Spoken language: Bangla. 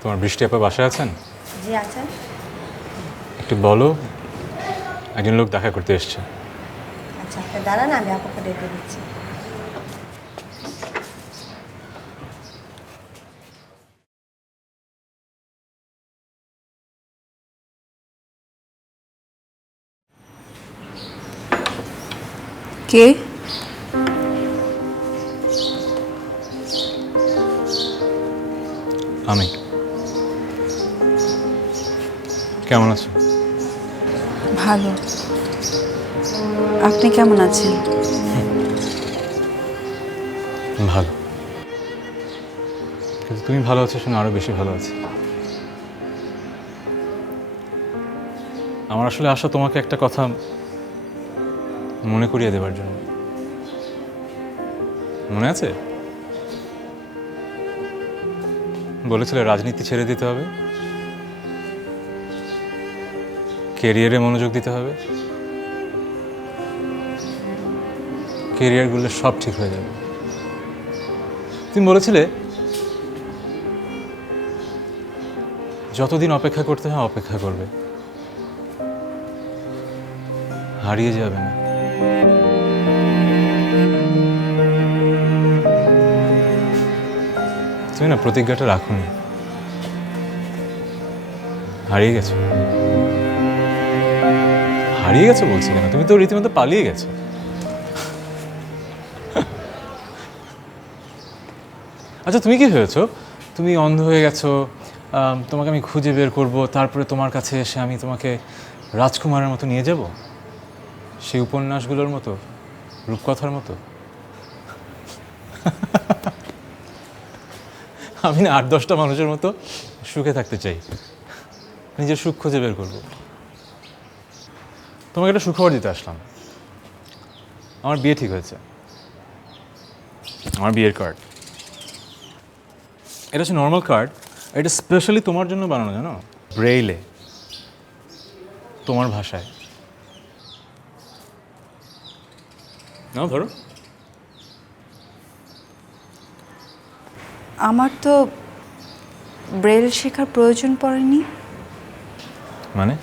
তোমার বৃষ্টি আপা বাসায় আছেন? জি আছেন। একটু বলো, একজন লোক দেখা করতে এসছে। আচ্ছা আপনি দাঁড়ান, আমি আপুকে ডেকে দিচ্ছি। কে? আমি। কেমন আছো? ভালো। আপনি কেমন আছেন? ভালো। কিন্তু তুমি ভালো আছো শুনে আরো বেশি ভালো আছি। আমার আসলে আসা তোমাকে একটা কথা মনে করিয়ে দেবার জন্য। মনে আছে? বলেছিলে রাজনীতি ছেড়ে দিতে হবে, কেরিয়ারে মনোযোগ দিতে হবে, কেরিয়ার গুলো সব ঠিক হয়ে যাবে। তুমি বলেছিলে যতদিন অপেক্ষা করতে হয় অপেক্ষা করবে, হারিয়ে যাবে না। তুমি না প্রতিজ্ঞাটা রাখোনি, হারিয়ে গেছো। হারিয়ে গেছো বলছি কেন, তুমি তো রীতিমতো পালিয়ে গেছো। আচ্ছা তুমি কি ভেবেছো তুমি অন্ধ হয়ে গেছো, তোমাকে আমি খুঁজে বের করব, তারপরে তোমার কাছে এসে আমি তোমাকে রাজকুমারের মতো নিয়ে যাব, সেই উপন্যাসগুলোর মতো, রূপকথার মতো? আমি না 8-10টা মানুষের মতো সুখে থাকতে চাই, নিজের সুখ খুঁজে বের করব। তোমাকে একটা সুখবর দিতে আসলাম। আমার বিয়ে ঠিক হয়েছে। আমার বিয়ের কার্ড। এটা হচ্ছে নর্মাল কার্ড, এটা স্পেশালি তোমার জন্য বানানো, জানো, ব্রেইলে, তোমার ভাষায়। নাও ধরো। আমার তো ব্রেল শেখার প্রয়োজন পড়েনি। মানে